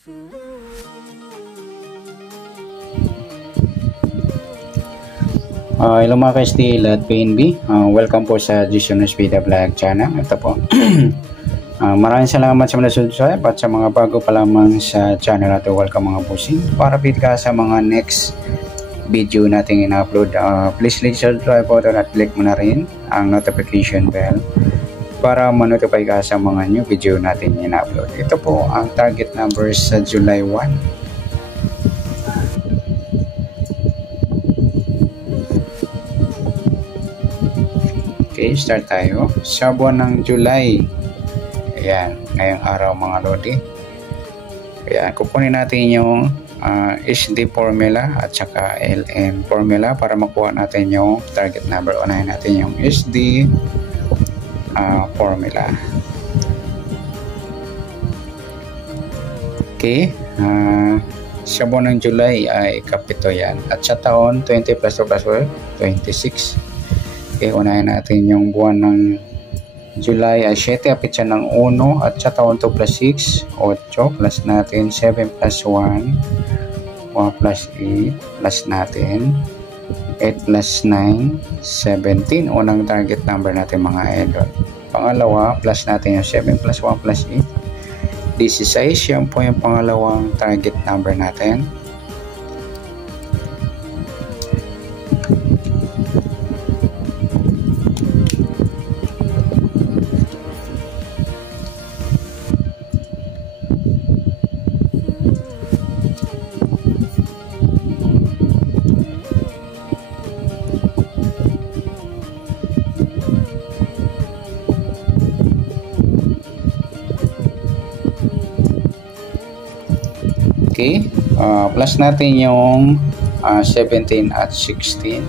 Hello mga ka-STL at PNB, welcome po sa Jason Espida Vlog channel. Ito po. Maraming salamat sa mga subscribe at sa mga bago pa lamang sa channel natin. Welcome mga bossing. Para update ka sa mga next video natin in-upload, please click subscribe button at click mo na rin ang notification bell para ma-notify ka sa mga new video natin in-upload. Ito po ang target numbers sa July 1. Okay, start tayo sa buwan ng July. Ayan, ngayong araw mga lodi. Ayan, kukunin natin yung SD formula at saka LN formula para makuha natin yung target number. Unahin natin yung SD formula. Okay, sa buwan ng July ay kapito yan. At sa taon, 20 plus 2 plus 4, 26. Okay, unahin natin yung buwan ng July ay 7, apit siya ng 1 at sa taon 2 plus 6, 8 plus natin 7 plus 1, 1 plus 8 plus natin 8 plus 9, 17. Unang target number natin mga idol. Pangalawa, plus natin yung 7 plus 1 plus 8, 16. Yan po yung pangalawang target number natin. Okay, plus natin yung 17 at 16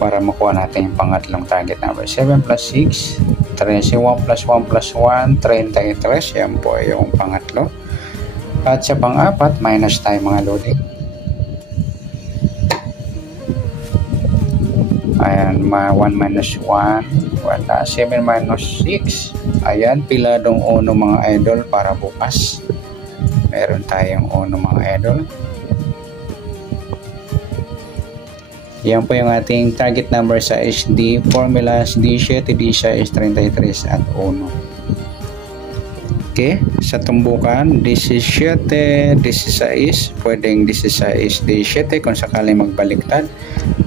para makuha natin yung pangatlong target number. 7 plus 6, 13. 1 plus 1 plus 1, 33. Yan po yung pangatlo. At sa pang-apat, minus tayo mga lodi. Ayan, 1 minus 1, wala. 7 minus 6. Ayan, piladong uno mga idol para bukas. Meron tayong uno mga idol. Yan po yung ating target number sa SD formula. D7, D6, 33 at 1. Okay, sa tumbukan D7, D6, pwedeng D6, D7 kung sakaling magbaliktad.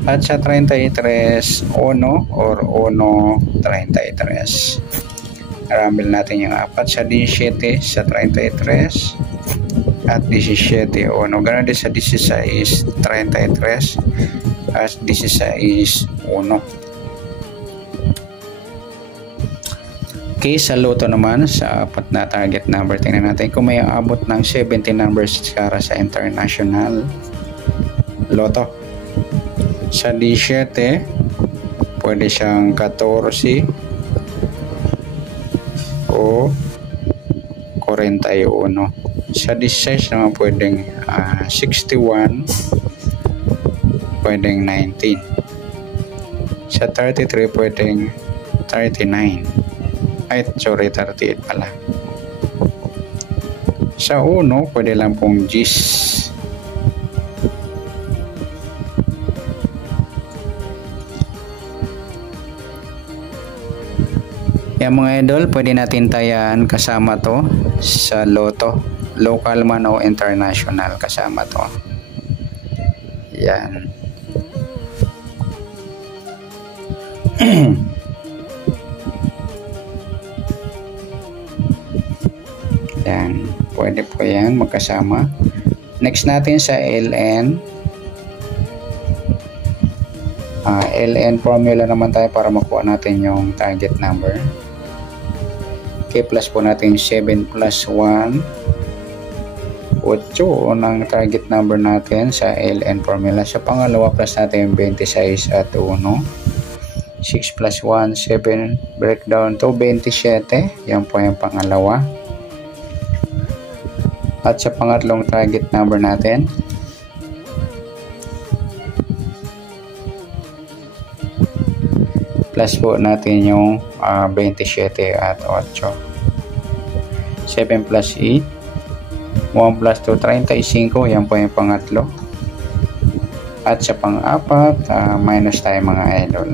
At sa 33, 1 or 1, 33. Arambil natin yung apat sa D7, sa 33 at 17, 1. Ganoon din sa 16, 33 at 16, 1. Okay, sa loto naman, sa apat na target number, tingnan natin kung may abot ng 17 numbers para sa international loto. Sa D7, pwede siyang 14 o 41. Sa 16 naman pwedeng 61, pwedeng 19. Sa 33 pwedeng 39. Ay, sorry, 38 pala. Sa 1 pwede lang pong 10. Yan mga idol, pwede natin tayan kasama to sa loto. Local man o international, kasama to. Yan. Yan. Pwede po yan magkasama. Next natin sa LN. LN formula naman tayo para makuha natin yung target number. Okay, plus po natin 7 plus 1. 8 unang target number natin sa LN formula. Sa pangalawa, plus natin 26 at 1. 6 plus 1, 7. Breakdown to 27. Yan po yung pangalawa. At sa pangatlong target number natin, plus po natin yung 27 at 8. 7 plus 8, 1 plus 2, 35. Yan po yung pangatlo. At sa pang-apat, minus tayo mga idol.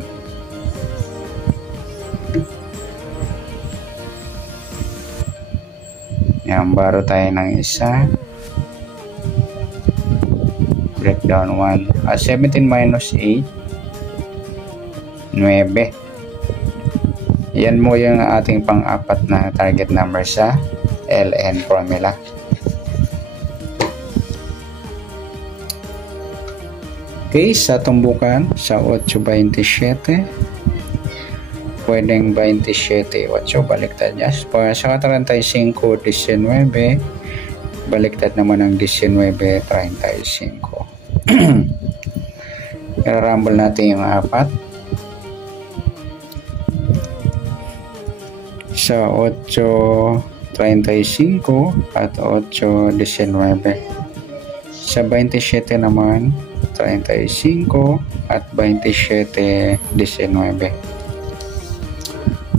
Yan, baro tayo ng isa. Breakdown 1. 17 minus 8. 9. Yan mo yung ating pang-apat na target number sa LN formula. Okay, sa tumbukan, sa 8.27, pwedeng 27.8, baliktad niya. Sa 35.19, baliktad naman ng 19.35. I-rumble natin yung apat. Sa 8.35 at 8.19. Sa 27 naman, 35 at 27.19.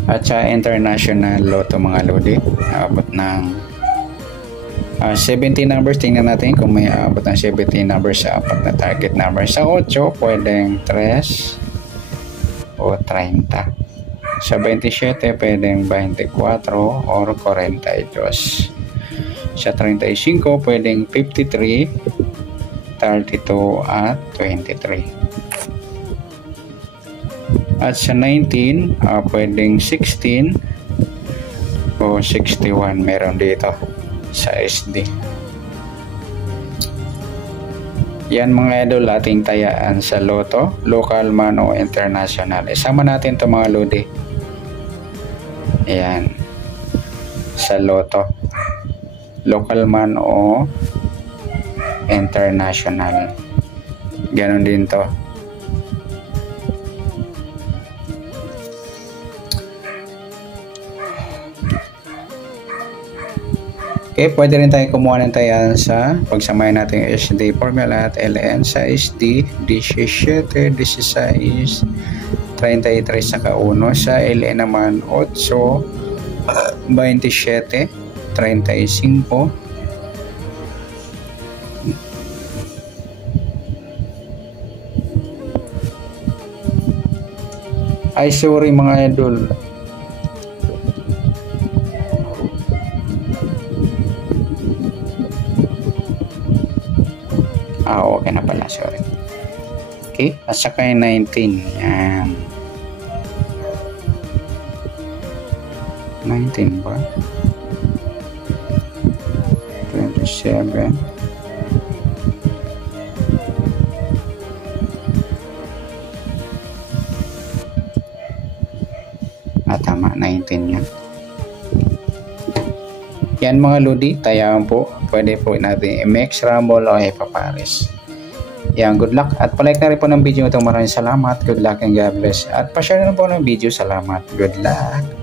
At sa international loto mga lodi, abot ng 70 numbers. Tingnan natin kung may abot ng 70 numbers sa apat na target number. Sa 8, pwedeng 3 o 30. Sa 27, pwedeng 24 or 42. Sa 35, pwedeng 53, 32 at 23. At sa 19, pwedeng 16 o 61. Meron dito sa SD. Yan mga idol, ating tayaan sa loto, local man o international. Isama natin ito mga lodi. Ayan, sa loto, local man o international. Ganon din to. Okay, pwede rin tayo kumuha ng tayaan sa pagsamahin natin yung SD formula at LN sa SD 17, 16, 33 saka 1. Sa LN naman 8, 27, 35. Ay sorry mga idol. Okay na pala, sorry. Okay, at saka yung 19. Yan. 19 ba? 27. Tama, 19 yan. Yan mga lodi, tayaan po. Pwede po natin i-mix, rumble o ipapares. Yan, good luck. At palike na rin po ng video ito. Maraming salamat. Good luck and God bless. At pa-share na po ng video. Salamat. Good luck.